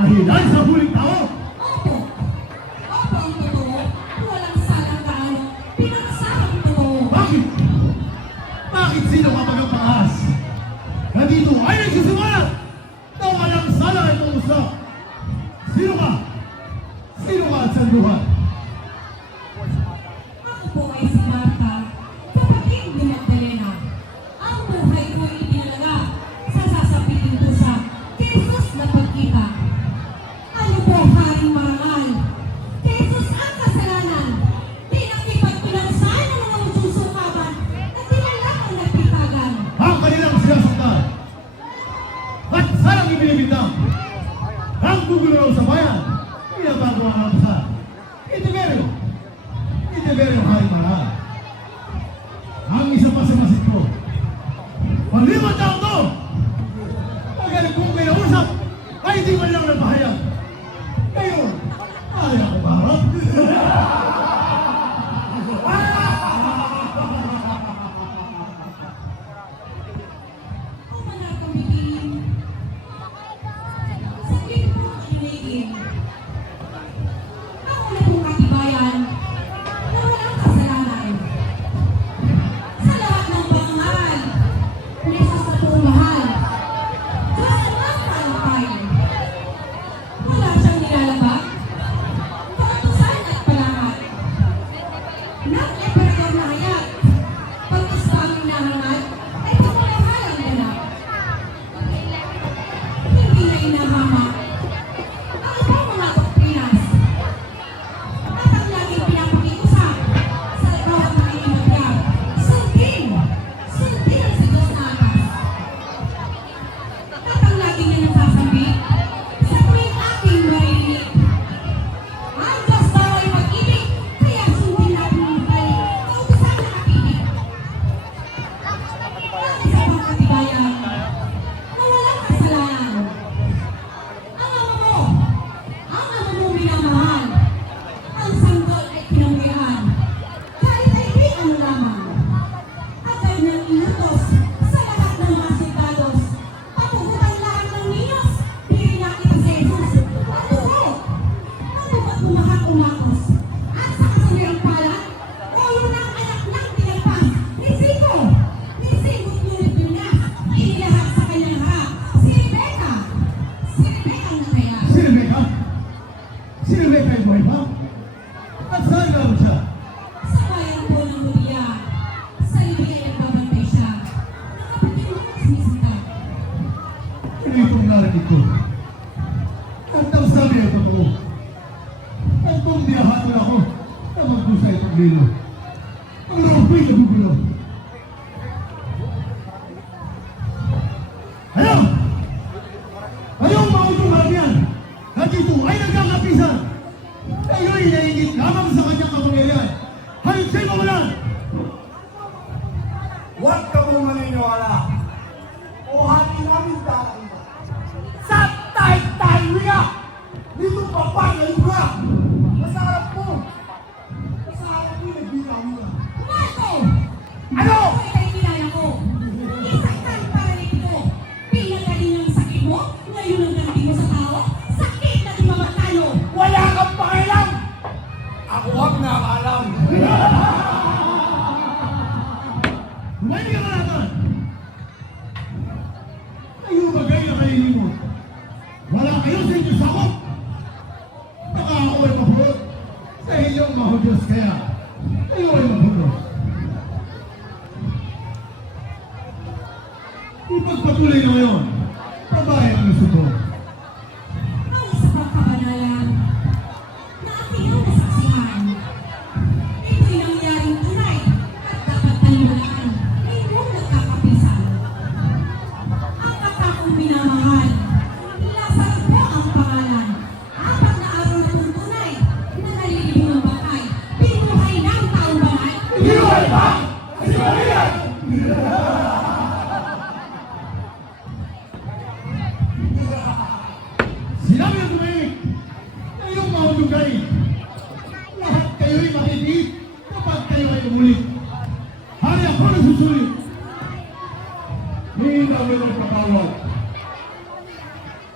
Dahilan sa huling tao! Opo! Opo ang totoo! Walang salang daan! Pinakasama ang totoo! Bakit? Bakit sino kapag ang pangas? Na dito ay nagsisimulat na walang salang itong usap? Sino ka? Sino ka at sanduhan? Ako po ay si Marta, kapatid ni Magdalena. Ang buhay ko ay ipinalaga sa sasapitin ko sa Jesus na pagkita. Ano po haring marangal? Jesus ang kasalanan. Pinakipagpinagsahan ng mga magsusukaban na tinala ang nagpitagan. Ang kanilang sinasaktan at salang ibinibintang ang gugulaw sa bayan pinatago ang lampasan. Itiberio haring marangal. Ang isa pa sa masit ko, pag-5 taon to, magaling kong kinausap ay hindi man lang nagpahayag. Ngayon, ay ako barap. Ang manatang bibihin. Saglit po ang hinihin. Ako na pong katibayan na walang kasalanan. Sa lahat ng pangangaral, Jesus na pong mahal. Diyos ang kalapay. Wala siyang nilalabag. Kautusan at palahat. Nang emperador na hayat. Pagkas aming nahangat, ay pagmamahalang ganap. Hindi niya inahamak ang ibang mga doktrinas. At ang laging pinapakiusap sa bawat nakikimagyag. Sundin ang si Diyos na atas. At ang laging niya nagsasabi sa tuwing aking marinig. Ang Diyos daw ay mag-ibig, kaya sundin natin ang buhay. Kautusan na nakinig. Ang isa pang katibayan na walang kasalanan. Ang ama mo minamahal. Ang sanggol ay pinangwihan. Kahit ay di ano lamang. At kanyang inutos sa lahat ng mga sitados. Papugutan lahat ng ninyos. Pili na kita sa Jesus. At dugo. Nabukat bumahak umakos. At sa kasabiang palat, ulo ng anak ng tinagpas. Nisiko ngunit Yunas. Inilahat sa kanyang harap. Si Rebecca ang nataya. Si Rebecca? Si Rebecca ay buhay pa? At saan naman siya? Sa bayan po ng Lulia, sa Libya ay nagbabantay siya. Nakapatid mo ang sinisita. Ito itong narinig ko. At ang sabi ay totoo. At kung diyahatol ako na magdusa itong lilo, ang loob ko'y nagugulo. Ano? Ngayong mautong harapian na dito ay nagkakapisan. Kayo'y naingit lamang sa kanyang kapangyarihan. Hayot siya'y mawalan! Huwag ka mong maniniwala. O hati namin dahil sa tay-tay niya. Dito pa pa ngayon ka. Nasa harap mo. Nasa harap mo nagbitaw mo na. Marco! Ano? Ako ay kilala ko. Isaktan para nito. Pinagaling ang sakit mo, ngayon ang galing mo sa tao. Sakit na di mamatalo. Wala kang pakialam. Ako ang nakaalam. Huwag ka malatan! Kayo bagay na kailimun. Wala kayo sa inyo sakot. Baka ako ay mapulot sa inyong mahudyos kaya kayo ay mapulot. Ipagpatuloy na ngayon. Babae ang gusto ko. Ang isa pang kabanalan na ating ang nasaksihan. ba? Si Maria! Sinabi ng tumahimik na iyong mahulugay. Lahat kayo'y makitiit kapag kayo ay umulit. Hari ako na susulit. Hindi namin nagpapawag.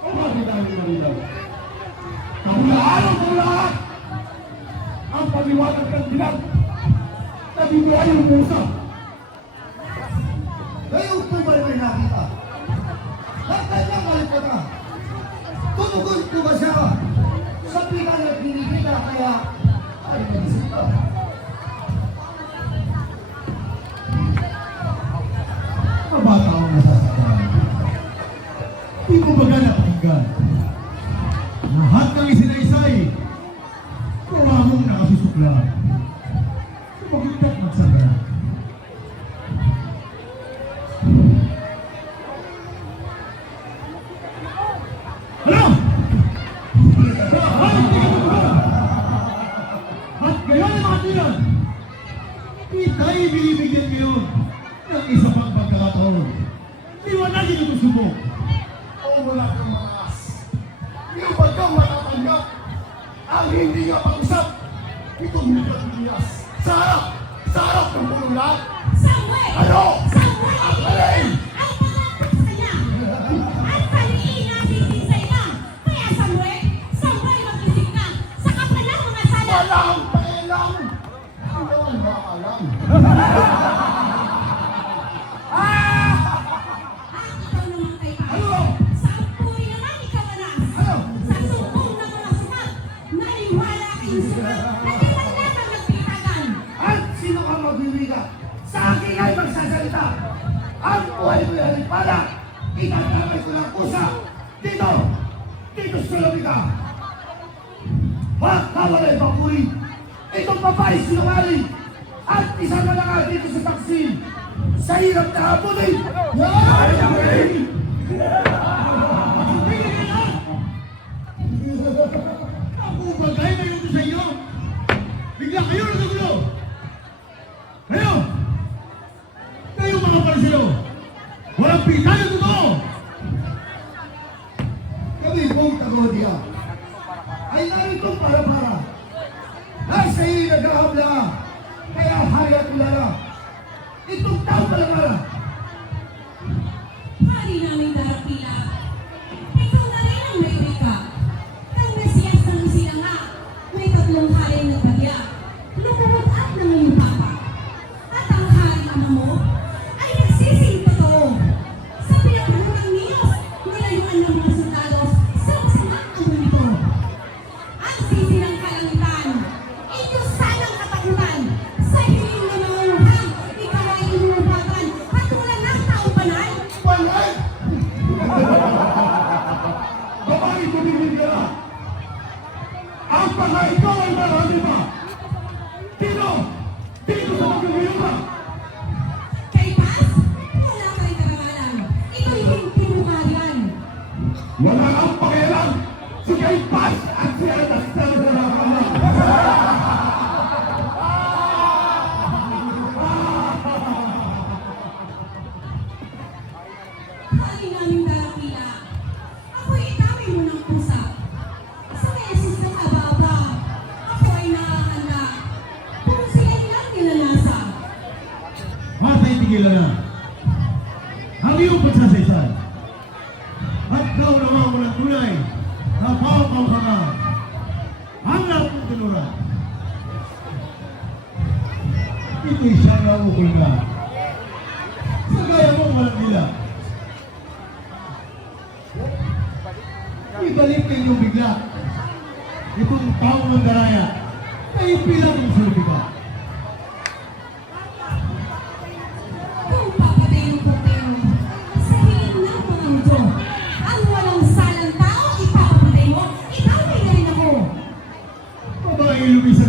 O bakit namin malinaw? Kahulaan ang lahat! Ang paliwanag ng bilang na dito ay umusa. Ngayon po ba may nakita? Ang kanyang kalipata. Tumugon po ba siya? Sa pinang nagdinikita kaya ay nag-isip ka. Mabata ang nasasakyan. Di mo baga napakinggan. Lahat ng isinaysay, kuramong nakasusukla. Sumagitat magsagana. Ano? Ay, tingnan mo ba? At ngayon ay mga tinan, kita'y binibigyan ngayon ng isa pang pagkakataon. Liwanagin itong subok. O wala kang maas. Yung ba kang matatanggap? Ang hindi nga pag-usap. Itong Miguel sa harap ng bulong lahat. Samuel! Ano? Samuel! Ang alin? Ang pangatak sa kanya! At paliin natin din sa ina! Kaya Samuel! Samuel, mag-isip ka! Sa kapalang mga sala! Walang pakialam. Ano ang maalam? Ikaw naman kay Pao. Ano? Sa apoy naman ikaw anas! Ano? Sa sumbong ng mga sumat! Naniwala kayong sumat! Na di man lamang nagpitagan! At sino ang magbibigay? Sa akin ay magsasalita. Ang buhay ko ay pala. Itatamay ko ng pusa. Dito! Dito sa labika! Magkawalay papuri! Itong babae sinungaling! At isa na lang dito sa taksil! Sa hirap na hapunin! Ay, ay! Ako bagay na yun sa inyo. Bigla kayo nagkagulo. Kayo! Kayo mga pariseo! Walang pita yung totoo! Kami pong tagodya ay narito para. Nasa iyo nag-ahabla, kaya hayat ulala. Itong tao para. Hari namin darapila! Ikaw na rin ang may wika! Ang Mesiyas ng sila nga! May tatlong hari na bagya! Lumumot at ng iyong papa! At ang hari ama mo ay nagsising totoo! Sa pinapanunang niyos, nilayuan ng mga soldados sa masama ang mulito! Ang sisi ng kalangitan, inyo sanang katakutan! Sa hiling na nangunguhang, ikaw ay inuupakan at wala ng taupanan! Panay! Babae tumingin ka na! Ang mga ikaw ay marami pa! Dito! Dito sa magagayon ka! Kay Paz, wala kang karangalan. Ikaw yung pinungalan. Wala kang pakialam! Si Kay Paz at si Anas na nagkakaroon! Hari naming darapila. Ako'y itawin mo ng pusa. Sa meses ng aba-aba, ako ay nakahanda. Kung sila nilang nilanasa. Matay tigilan na! Ang iyong pagsasaysay! At daw naman mo ng tunay na pao-pao ka nga! Ang lahat ng tinura! Ito'y siyang naukol na! Sa gaya mong walang nila! Ibalik na inyong bigla! Itong pao ng daraya! Ay pilang ng sulbika! Kung papatay ng portero, sa hiling ng mga mudo, ang walang salang tao ipapapatay mo, itawin na rin ako. Babae lumisan